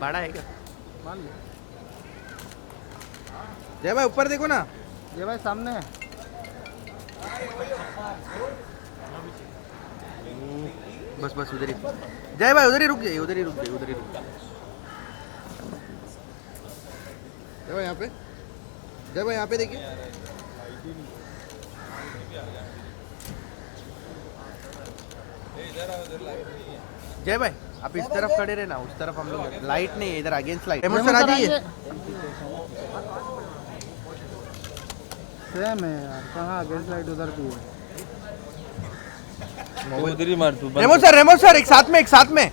भाड़ा है क्या? मान लो। जय भाई ऊपर देखो ना। ये भाई सामने है। बस बस उधर ही। जय भाई उधर ही रुक जाइए, उधर ही रुक जाइए, उधर ही रुक जाइए। जय भाई यहाँ पे, जय भाई यहाँ पे देखिए। जय भाई आप इस तरफ खड़े रहे ना, उस तरफ हम लोग। लाइट नहीं है इधर, अगेंस्ट लाइट। रेमो सर आ जाइए। सेम है यार, कहाँ अगेंस्ट लाइट उधर भी है। उधर ही मार तू। रेमो सर एक साथ में, एक साथ में।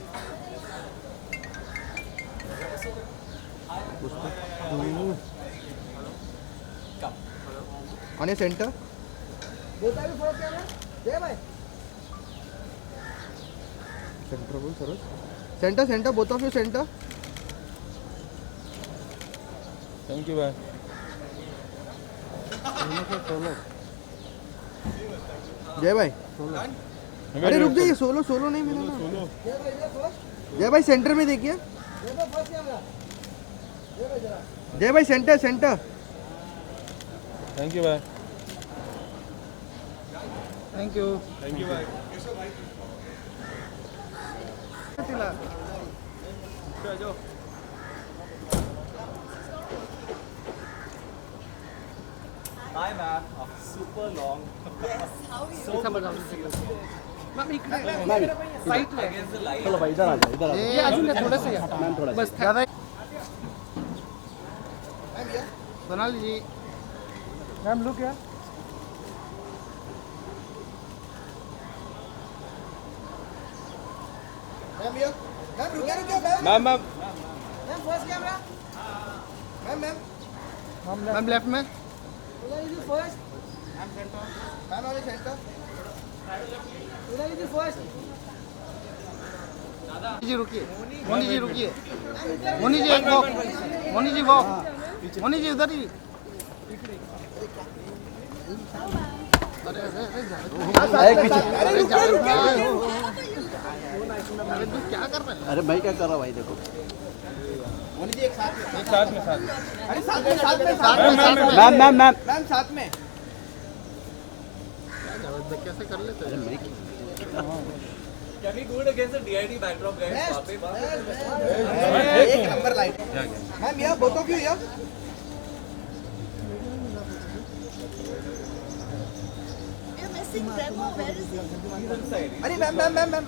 On centre. सेंटर बोल sir. Centre centre both of you centre. Thank you भाई। जय भाई अरे रुक जाइए, सोलो सोलो नहीं मिला ना। जय भाई सेंटर में देखिए। जय भाई सेंटर सेंटर। थैंक यू भाई। Thank you. थैंक यू भाई। Hi ma'am, super long. ऐसा बजाओ। मैम इकडे साइड में Against the light. चलो भाई इधर आ जाओ, इधर आ जाओ। ये अजून थोड़ा सा हटा। मैम थोड़ा बस ज़्यादा बना लीजिए। मैम लुक यार। मैम मैम मैम लेफ्ट में। जी रुकिए, मोनी जी रुकिए। मोनी जी एक वॉक। मोनी जी वॉक। मोनी जी उधर ही। अरे तू क्या कर रहा है? अरे मैं क्या कर रहा भाई, देखो एक साथ में साथ में। अरे साथ में साथ में साथ में साथ में। मैम मैम मैम मैम साथ में। कैसे कर लेते हैं? Can we do it against the DID backdrop guys? वहाँ पे एक नंबर लाइट। मैम या बोथ ऑफ यू या। You're missing Remo. Where is he? अरे ma'am ma'am ma'am ma'am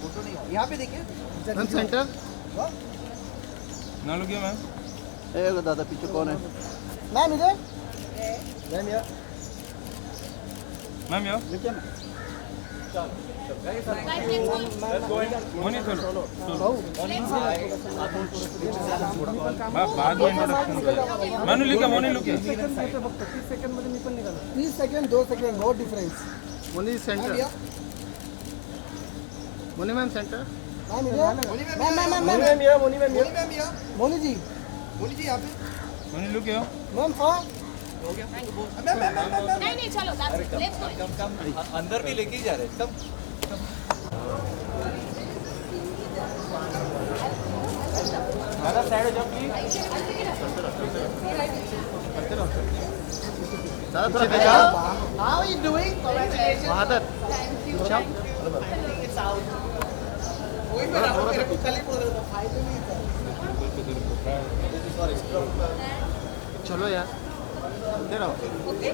photo नहीं, यहाँ पे देखिए। Ma'am centre. ना लुकिए मैम। ए दादा पीछे कौन है? मैम इधर। मैम यार। मोनी चलो। बाद में इंट्रोडक्शन करो। मैंने लिखा मोनी लुकिए। 30 सेकंड 2 सेकंड बहुत difference. Moni ji centre. Moni ma'am centre. Ma'am इधर। मैम मैम मैम मैम या मोनी मैम या। मोनी जी यहाँ पे। मोनी लुकिए। मैम हाँ हो गया। Ma'am ma'am ma'am ma'am. नहीं नहीं चलो let's go. कम अंदर भी लेके ही जा रहे हैं। कम दादा साइड हो जाओ प्लीज। दादा थोड़ा देखा। How are you doing? Congratulations. Bahadur. It's out. कोई भी रहा मेरे को खाली बोल रहा था फायदे नहीं था। चलो यार। दे रहा हूँ। Okay.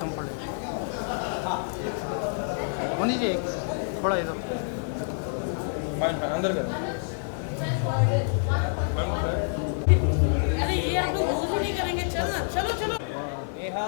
कम पड़े। मोनी जी थोड़ा इधर। अंदर कर। अरे ये हम लोग वो नहीं करेंगे, चलना चलो चलो। नेहा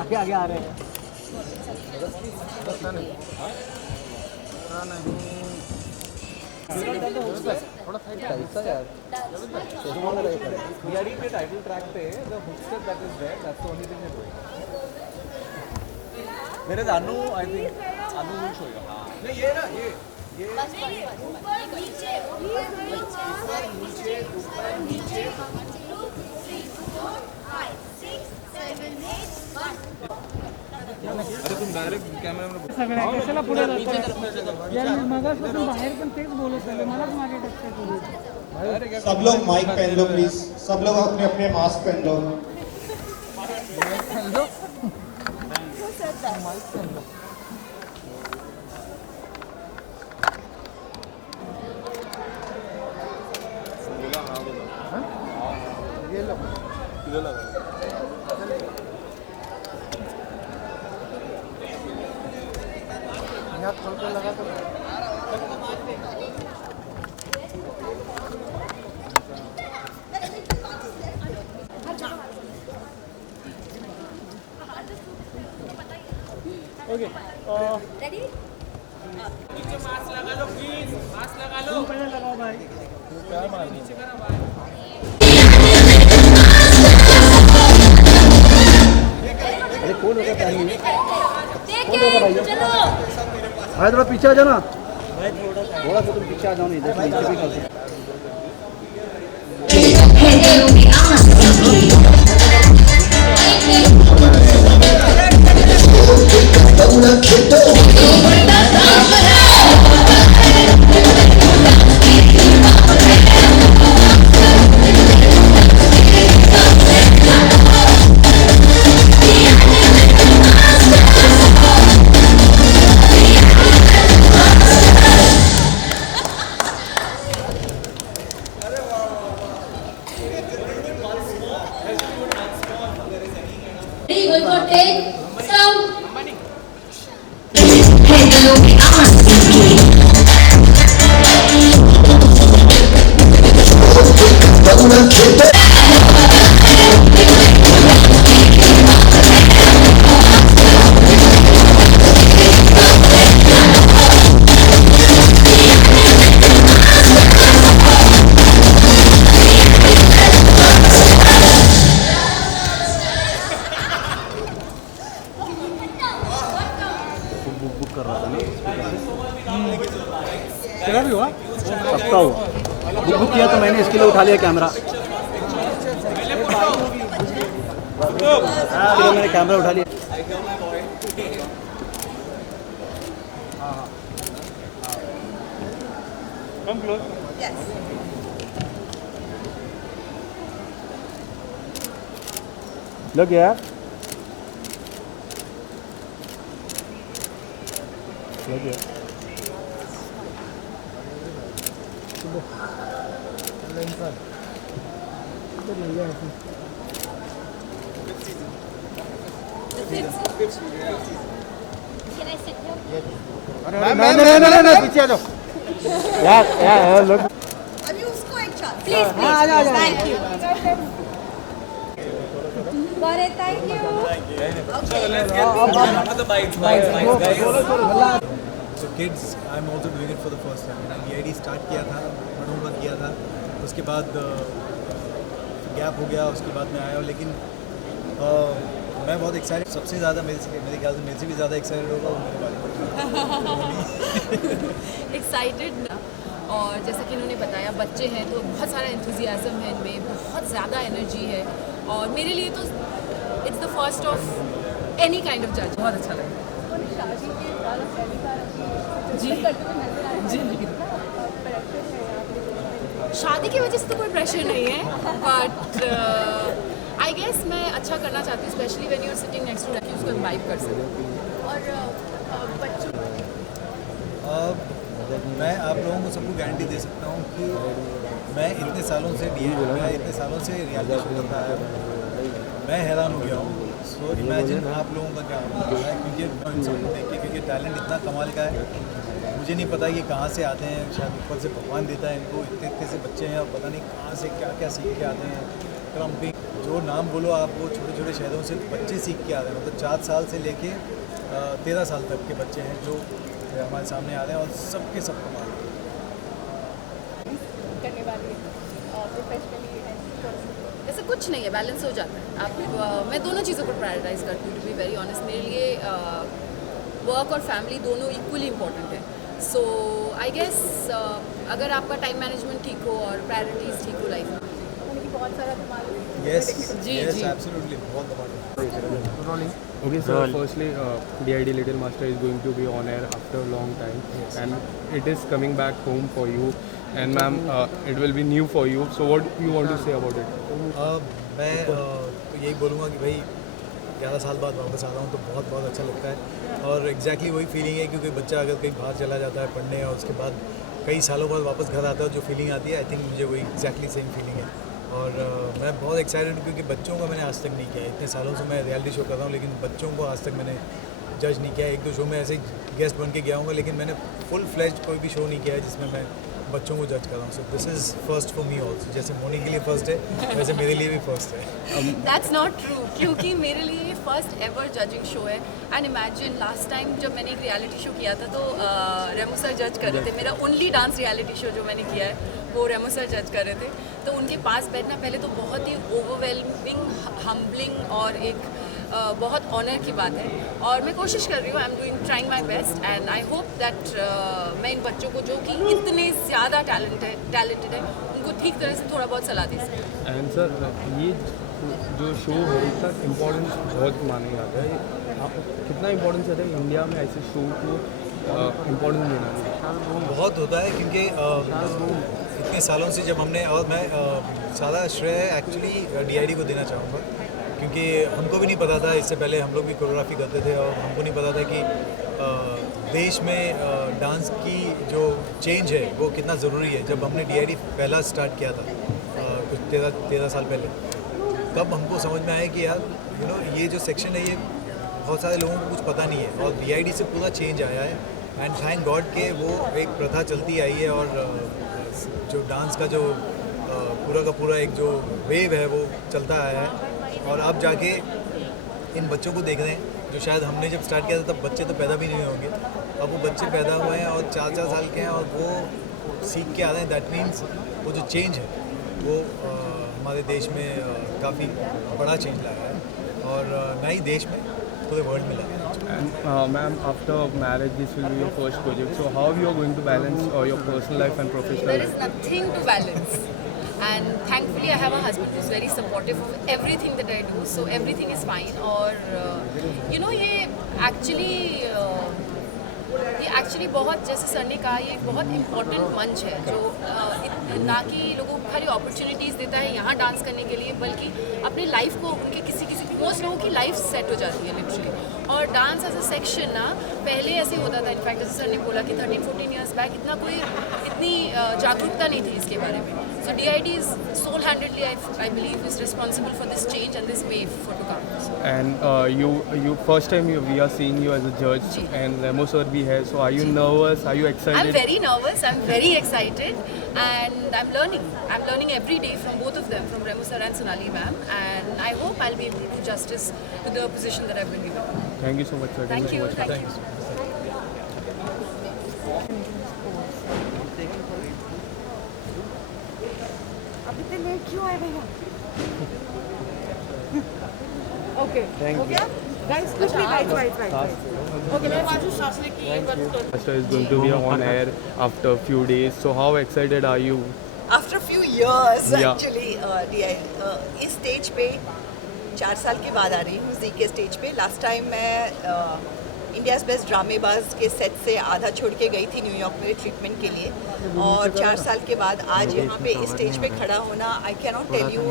आगे आगे आ रहे हैं। कैसा यार DRD के टाइटल ट्रैक पे the hook step that is there, that's the only thing they're doing. Whereas Anu, I think Anu will show you. हाँ नहीं ये ना ये ऊपर नीचे ऊपर नीचे ऊपर नीचे 1 2 3 4 5 6 7 8 1 अरे तुम डायरेक्ट कॅमेरा में सगळ्या कशाला पुढे जाताय यार मी मगासपासून बाहेर पण तेच बोलत आहे मलाच मागे टाकताय तुम्ही सब लोग माइक पहन लो प्लीज, सब लोग अपने अपने मास्क पहन लो। यहाँ खोल के लगा तो रेडी पहिले लगाओ भाई अरे कौन होगा पहले? देखिए चलो भाई थोड़ा पीछे आ जाना, थोड़ा सा तुम पीछे आ जाओ, नहीं इधर से नीचे भी कर सकते। going for take some book कर रहा था ना, तेरा भी हुआ सबका हुआ। बुक किया तो मैंने इसके लिए उठा लिया कैमरा, इसके लिए मैंने कैमरा उठा लिया। लग गया, लग गया। नहीं पीछे आ जाओ यार लोग अभी उसको एक chance please please thank you बड़े thank you the bites guys. So kids, I'm also doing it for the first time. मैंने EID स्टार्ट किया था, मनोबल किया था, उसके बाद गैप हो गया, उसके बाद मैं आया हूँ, लेकिन मैं बहुत एक्साइटेड, सबसे ज़्यादा मेरे ख्याल से मेरे से भी ज़्यादा एक्साइटेड होगा वो मेरे बारे में। एक्साइटेड और जैसा कि इन्होंने बताया बच्चे हैं तो बहुत सारा एंथुजियाज़म है इनमें, बहुत ज़्यादा एनर्जी है और मेरे लिए तो it's the first of any kind of जज। बहुत अच्छा लगा जी जी। शादी की वजह से तो कोई प्रेशर नहीं है बट आई गेस मैं अच्छा करना चाहती हूँ, specially when you are sitting next to लड़की, उसको इम्बाइब कर सकूँ। और बच्चों मैं आप लोगों को सबको गारंटी दे सकता हूँ कि मैं इतने सालों से रियलिटी शो करता आया हूँ, मैं हैरान हो गया हूँ। सो इमेजिन आप लोगों का क्या होगा, क्योंकि इन सबको देख के, क्योंकि टैलेंट इतना कमाल का है, मुझे नहीं पता कि कहाँ से आते हैं, शायद ऊपर से भगवान देता है इनको, इतने से बच्चे हैं और पता नहीं कहाँ से क्या क्या सीख के आते हैं। क्रम्पिंग, जो नाम बोलो आप, वो छोटे छोटे शहरों से बच्चे सीख के आ रहे हैं। मतलब 4 साल से लेके 13 साल तक के बच्चे हैं जो हमारे सामने आ रहे हैं और सबके सब कमाल हैं। करने वाली है प्रोफेशनली ऐसा कुछ नहीं है, बैलेंस हो जाता है। आप मैं दोनों चीज़ों को प्रायोरिटाइज करती हूँ, टू बी वेरी ऑनेस्ट। मेरे लिए वर्क और फैमिली दोनों इक्वली इम्पोर्टेंट है। सो आई गेस अगर आपका टाइम मैनेजमेंट ठीक हो और प्रायोरिटीज़ ठीक हो लाइफ में, बहुत सारा Yes, जी yes, जी absolutely, बहुत धमाल। Okay, so firstly, DID Little Master is going to be on air after a long time, and it is coming back home for you. And ma'am, it will be new for you. So what you want to say about it? मैं तो यही बोलूँगा कि भाई 11 साल बाद वापस आ रहा हूँ तो बहुत बहुत अच्छा लगता है। और एग्जैक्टली वही फीलिंग है, क्योंकि बच्चा अगर कहीं बाहर चला जाता है पढ़ने और उसके बाद कई सालों बाद वापस घर आता है, जो फीलिंग आती है, आई थिंक मुझे वही एग्जैक्टली सेम फीलिंग है। और मैं बहुत एक्साइटेड हूँ, क्योंकि बच्चों को मैंने आज तक नहीं किया। इतने सालों से मैं रियलिटी शो कर रहा हूँ, लेकिन बच्चों को आज तक मैंने जज नहीं किया। 1-2 शो में ऐसे ही गेस्ट बन के गया हूँ, लेकिन मैंने फुल फ्लेज्ड कोई भी शो नहीं किया है जिसमें मैं बच्चों को जज कर रहा हूँ। So this is first for me also. जैसे मोनी के लिए फर्स्ट है, वैसे मेरे लिए भी फर्स्ट है। दैट्स नॉट ट्रू, क्योंकि मेरे लिए ये फर्स्ट एवर जजिंग शो है। एंड इमेजिन लास्ट टाइम जब मैंने एक रियलिटी शो किया था तो रेमो सर जज कर रहे थे। मेरा ओनली डांस रियलिटी शो जो मैंने किया है वो रेमो सर जज कर रहे थे। तो उनके पास बैठना पहले तो बहुत ही ओवरवेलमिंग, हम्बलिंग और एक बहुत ऑनर की बात है। और मैं कोशिश कर रही हूँ, I am doing trying my best, and I hope that मैं इन बच्चों को जो कि इतने ज़्यादा टैलेंटेड है उनको ठीक तरह से थोड़ा बहुत सलाह दे सकूँ। एंड सर, ये जो शो है इसका इम्पोर्टेंस बहुत माना जाता है। कितना इम्पोर्टेंस रहता है इंडिया में ऐसे शो को इम्पोर्टेंस देना? बहुत होता है, क्योंकि इतने सालों से जब हमने, और मैं सारा श्रेय एक्चुअली DID को देना चाहूँगा, क्योंकि हमको भी नहीं पता था। इससे पहले हम लोग भी कोरियोग्राफी करते थे और हमको नहीं पता था कि देश में डांस की जो चेंज है वो कितना ज़रूरी है। जब हमने DID पहला स्टार्ट किया था कुछ 13 साल पहले, तब हमको समझ में आया कि यार ये जो सेक्शन है ये बहुत सारे लोगों को कुछ पता नहीं है, और DID से पूरा चेंज आया है। एंड थैंक गॉड के वो एक प्रथा चलती आई है, और जो डांस का जो पूरा का पूरा एक जो वेव है वो चलता आया है। और अब जाके इन बच्चों को देख रहे हैं, जो शायद हमने जब स्टार्ट किया था तब बच्चे तो पैदा भी नहीं होंगे। अब वो बच्चे पैदा हुए हैं और 4-4 साल के हैं और वो सीख के आ रहे हैं। दैट मीन्स वो जो चेंज है वो हमारे देश में काफ़ी बड़ा चेंज लाया है, और ना ही देश में, पूरे वर्ल्ड में लाया है। Ma'am, after marriage, this will be your first project. So how you are going to balance your personal life and professional There life? is nothing to balance. And thankfully I have a husband who's very supportive of everything that I do, so everything is fine. और ये actually बहुत, जैसे sir ने कहा, ये एक बहुत important मंच है जो ना कि लोगों को खाली अपॉर्चुनिटीज़ देता है यहाँ डांस करने के लिए, बल्कि अपनी लाइफ को, उनके किसी मोस्ट लोगों की लाइफ सेट हो जाती है लिटरली। और डांस एज अ सेक्शन ना पहले ऐसे होता था, इनफैक्ट जैसे सर ने बोला कि 13-14 ईयर्स बैक इतनी जागरूकता नहीं थी इसके बारे में। सो DID is sole-handedly, I believe, is responsible for this change and this wave for to come. And you first time we are seeing you as a judge, and Remo sir bhi hai. So are you nervous? Are you excited? I'm very nervous. I'm very excited, and I'm learning. I'm learning every day from both of them, from Remo sir and Sonali ma'am, and I hope I'll be able to do justice to the position that I've been given. Thank you so much, sir. Thank you. So much. Thank you. अभी तो late क्यों आए भैया? Okay, हो गया? Guys, quickly, right. Okay, मैं बाजू शास्त्री की Master is going to be on air after a few days. So how excited are you? After a few years, Yeah. actually, इस स्टेज पे 4 साल के बाद आ रही हूँ, जी के स्टेज पे। लास्ट टाइम मैं इंडियाज़ बेस्ट ड्रामेबाज के सेट से आधा छोड़ के गई थी न्यूयॉर्क में ट्रीटमेंट के लिए, और 4 साल के बाद आज यहाँ पे इस स्टेज पे खड़ा होना, I can not tell you,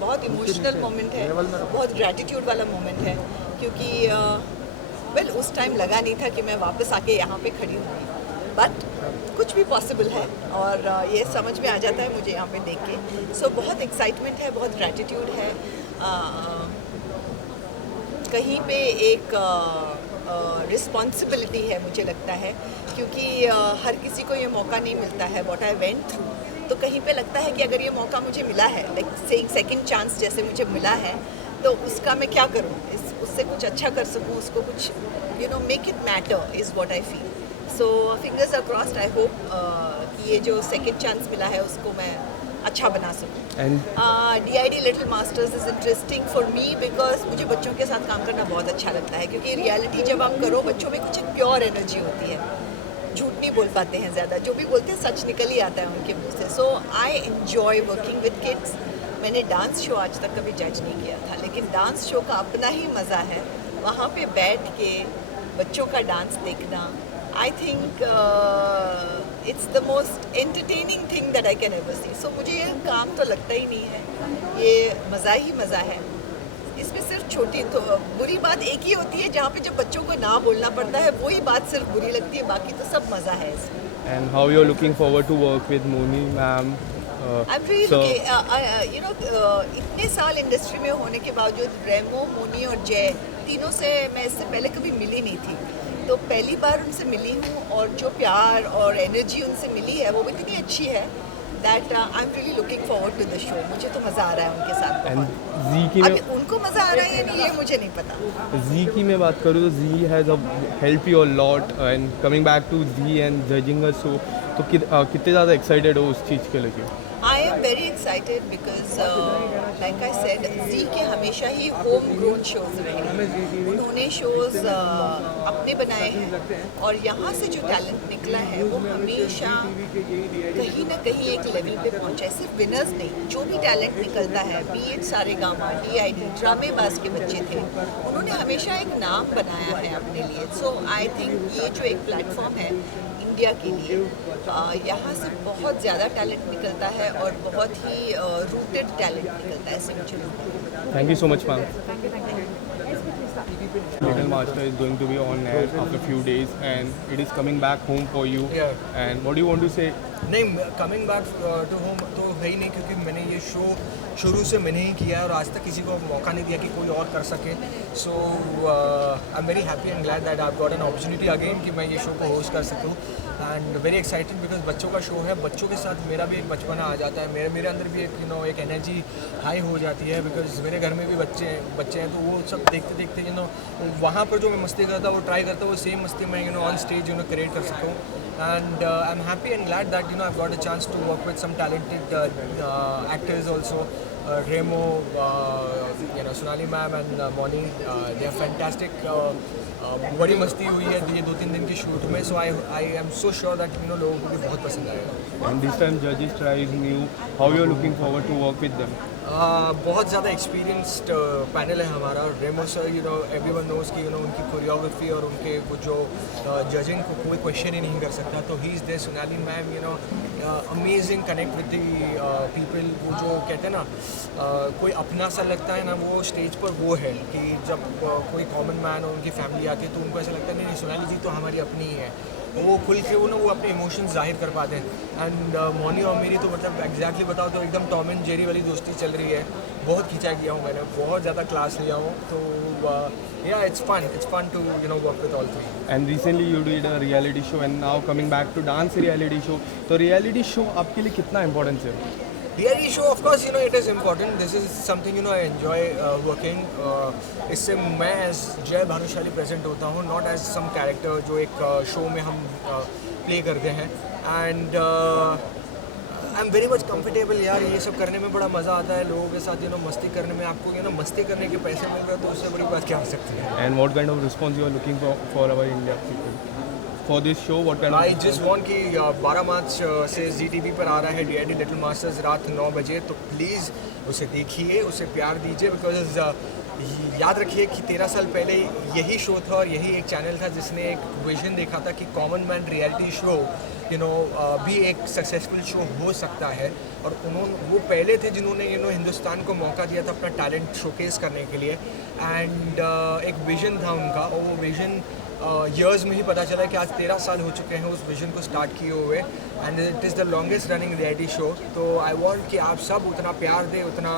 बहुत इमोशनल मोमेंट है, बहुत ग्रैटिट्यूड वाला मोमेंट है, क्योंकि उस टाइम लगा नहीं था कि मैं वापस आके यहाँ पे खड़ी हूँ, बट कुछ भी पॉसिबल है, और ये समझ में आ जाता है मुझे यहाँ पे देख के। सो बहुत एक्साइटमेंट है, बहुत ग्रैटिट्यूड है, कहीं पे एक रिस्पॉन्सिबिलिटी है मुझे लगता है, क्योंकि हर किसी को ये मौका नहीं मिलता है। व्हाट आई वेंट थ्रू तो कहीं पे लगता है कि अगर ये मौका मुझे मिला है, लाइक सेकंड चांस जैसे मुझे मिला है, तो उसका मैं क्या करूँ, उससे कुछ अच्छा कर सकूँ, उसको कुछ make it matter is what I feel. So fingers are crossed. I hope कि ये जो सेकंड चांस मिला है उसको मैं अच्छा बना सकूँ. DID little masters is interesting for me because मुझे बच्चों के साथ काम करना बहुत अच्छा लगता है, क्योंकि रियलिटी जब आप करो, बच्चों में कुछ एक प्योर एनर्जी होती है, झूठ नहीं बोल पाते हैं ज़्यादा, जो भी बोलते हैं सच निकल ही आता है उनके मुँह से. So I enjoy working with kids. मैंने डांस शो आज तक कभी जज नहीं किया था, लेकिन डांस शो का अपना ही मज़ा है. वहाँ पे बैठ के बच्चों का डांस देखना, I think it's the most entertaining thing that I can ever see. So मुझे ये काम तो लगता ही नहीं है, ये मज़ा ही मज़ा है. इसमें सिर्फ छोटी तो बुरी बात एक ही होती है, जहाँ पे जब बच्चों को ना बोलना पड़ता है वही बात सिर्फ बुरी लगती है, बाकी तो सब मज़ा है इसमें. And how you're looking forward to work with Moni ma'am? I'm really looking, इतने साल इंडस्ट्री में होने के बावजूद रेमो, मोनी और जय तीनों से मैं इससे पहले कभी मिली नहीं थी, तो पहली बार उनसे मिली हूँ, और जो प्यार और एनर्जी उनसे मिली है वो इतनी अच्छी है that I am really looking forward to the show. मुझे तो मज़ा आ रहा है उनके साथ. अभी उनको मज़ा आ रहा है या नहीं ये मुझे नहीं पता. जी की मैं बात करूँ तो Zee has help you a lot and coming back to Zee and judging a show, तो कितने ज़्यादा एक्साइटेड हो उस चीज़ के लिए? I am very excited because, like I said, Zee के हमेशा ही होम ग्रोन शोज रहे हैं. उन्होंने शोज अपने बनाए हैं, और यहाँ से जो टैलेंट निकला है वो हमेशा कहीं ना कहीं एक लेवल पे पहुँचा है. सिर्फ विनर्स नहीं, जो भी टैलेंट निकलता है, बी इट सारेगामा, DID, ड्रामेबाज के बच्चे थे, उन्होंने हमेशा एक नाम बनाया है अपने लिए. सो आई थिंक ये जो एक प्लेटफॉर्म है इंडिया के लिए, यहाँ से बहुत ज़्यादा टैलेंट निकलता है और बहुत ही रूटेड टैलेंट निकलता है. ऐसे मुझे लगता है. Thank you so much ma'am. Little Master is going to be on air after a few days and it is coming back home for you. Yeah. And what do you want to say? नहीं, coming back to home तो है ही नहीं, क्योंकि मैंने ये show शुरू से मैंने ही किया है और आज तक किसी को मौका नहीं दिया कि कोई और कर सके. So I am very happy and glad that I got an opportunity again कि मैं ये शो को होस्ट कर सकूँ. एंड वेरी एक्साइटेड बिकॉज बच्चों का शो है, बच्चों के साथ मेरा भी एक बचपना आ जाता है, मेरे अंदर भी एक एक एनर्जी हाई हो जाती है, बिकॉज मेरे घर में भी बच्चे हैं, तो वो सब देखते देखते वहाँ पर जो मैं मस्ती करता वो ट्राई करता, वो सेम मस्ती मैं ऑन स्टेज क्रिएट कर सकूँ. And I'm happy and glad that I've got a chance to work with some talented actors also. Remo, Sonali ma'am and Moni, they are fantastic. बड़ी मस्ती हुई है ये 2-3 दिन की शूट में. So I am so sure that लोगों को भी बहुत पसंद आएगा. And this time judges tries new. How you are looking forward to work with them? बहुत ज़्यादा एक्सपीरियंस्ड पैनल है हमारा. रेमो सर एवरीवन नोज कि उनकी कोरियोग्राफी और उनके वो जो जजिंग को कोई क्वेश्चन ही नहीं कर सकता, तो he is there. Sonali ma'am amazing connect with the people. वो जो कहते हैं ना कोई अपना सा लगता है ना, वो स्टेज पर वो है कि जब कोई कॉमन मैन और उनकी फैमिली आती है तो उनको ऐसा लगता है नहीं सोनाली जी तो हमारी अपनी ही है. वो खुल के वो अपने इमोशंस जाहिर कर पाते हैं. एंड मोनी और मेरी तो मतलब एग्जैक्टली बताओ तो एकदम टॉम एंड जेरी वाली दोस्ती चल रही है. बहुत खिंचा किया हूँ मैंने, बहुत ज़्यादा क्लास लिया हूँ. तो yeah, it's fun to work with all three. And recently you did a reality show and now coming back to dance reality show. तो reality show आपके लिए कितना इम्पोर्टेंस है? Reality show, of course, it is important. This is something I enjoy working. इससे मैं as जय Bhanushali present होता हूँ, not as some character जो एक show में हम play करते हैं. And I'm very much comfortable यार. ये सब करने में बड़ा मज़ा आता है, लोगों के साथ मस्ती करने में. आपको मस्ती करने के पैसे मिल रहे हैं तो उससे बड़ी बात क्या हो सकती है. And what kind of response you are looking for our India people? For this show, what kind of? I just want कि 12 मार्च से ZTV पर आ रहा है DID लिटिल मास्टर्स रात 9 बजे. तो प्लीज़ उसे देखिए, उसे प्यार दीजिए. बिकॉज याद रखिए कि 13 साल पहले यही शो था और यही एक चैनल था जिसने एक विजन देखा था कि कॉमन मैन रियलिटी शो भी एक सक्सेसफुल शो हो सकता है. और वो पहले थे जिन्होंने हिंदुस्तान को मौका दिया था अपना टैलेंट शोकेस करने के लिए. एंड एक विजन था उनका, और वो विजन ईयर्स में ही पता चला कि आज 13 साल हो चुके हैं उस विजन को स्टार्ट किए हुए. And it is the longest running reality show. तो आई वांट कि आप सब उतना प्यार दें, उतना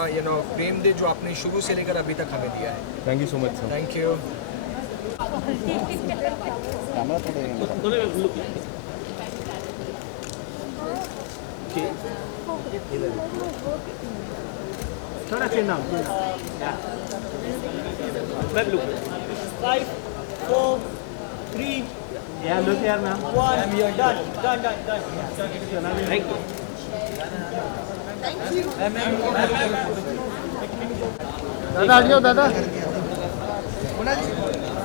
प्रेम दें जो आपने शुरू से लेकर अभी तक हमें दिया है. Thank you so much sir. Thank you. Camera थोड़े थोड़ा chin down. Back look. 5, 4, 3, Yeah, look here, ma'am. 1. And you're done. Done. Thank you. दादा हट जाओ दादा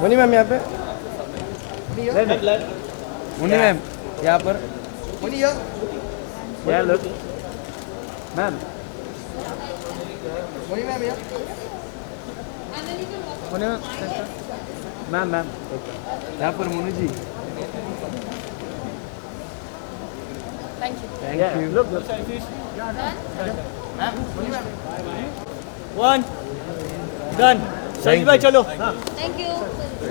मनी मैम यहाँ पे मुन्नी मैम यहाँ पर मनी यहाँ Yeah, look. Ma'am. Moni ma'am यहाँ मैम यहाँ पर Monu ji thank you thank you look. 1. Done. Shahid bhai, chalo. Thank you.